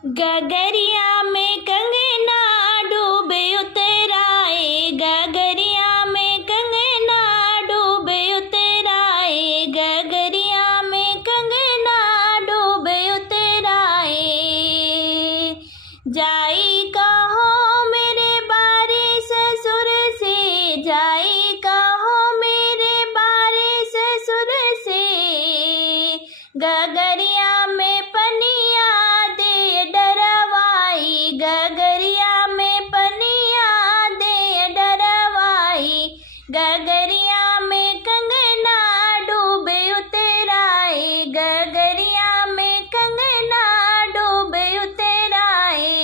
गगरिया में कंगना डूबे उतराए, गगरिया में कंगना डूबे उतराए, गगरिया में कंगना डूबे उतराए। जाई कहो मेरे बारे ससुर से, जाई कहो मेरे बारे ससुर से, गगरिया में पनिया दे डरवाई, गगरिया में पनिया दे डरवाई, गगरिया में कंगना डूबे उतराए, गगरिया में कंगना डूबे उतराए।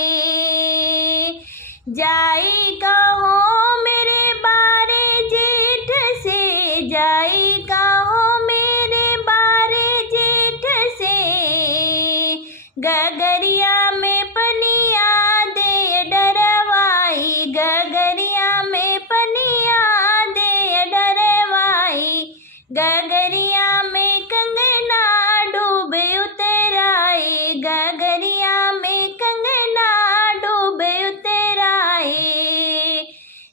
जाई कहो मेरे बारे जेठ से, जाई कहो मेरे बारे जेठ से, गगरिया में पनिया दे डरवाई, गगरिया में पनिया दे डरवाई, गगरिया में कंगना डूबे उतराए, गगरिया में कंगना डूबे उतराए।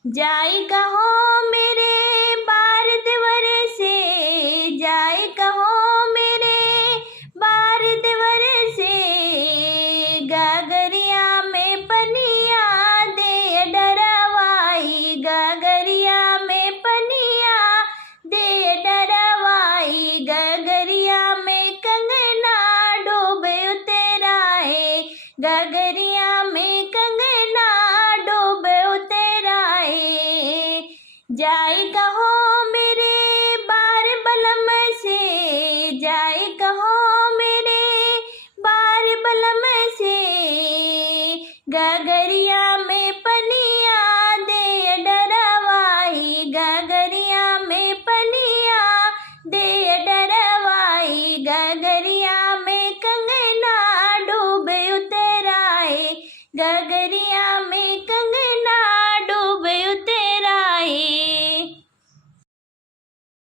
जाई कहो मेरे बार देवर से, जाई कहो मेरे बार देवर से, गगरिया में पनिया दे डरवाई, गगरिया में पनिया दे डरवाई, गगरिया में कंगना डूबे उतराए, गगरिया में कंगना डूबे उतराए। जाई कहो मेरे बार बलम से, जाई कहो मेरे बार बलम से, गगरिया में पनिया दे डरवाई, गगरिया में पनिया दे डरवाई, गगरिया में कंगना डूबे उतराए, गगरिया में कंगना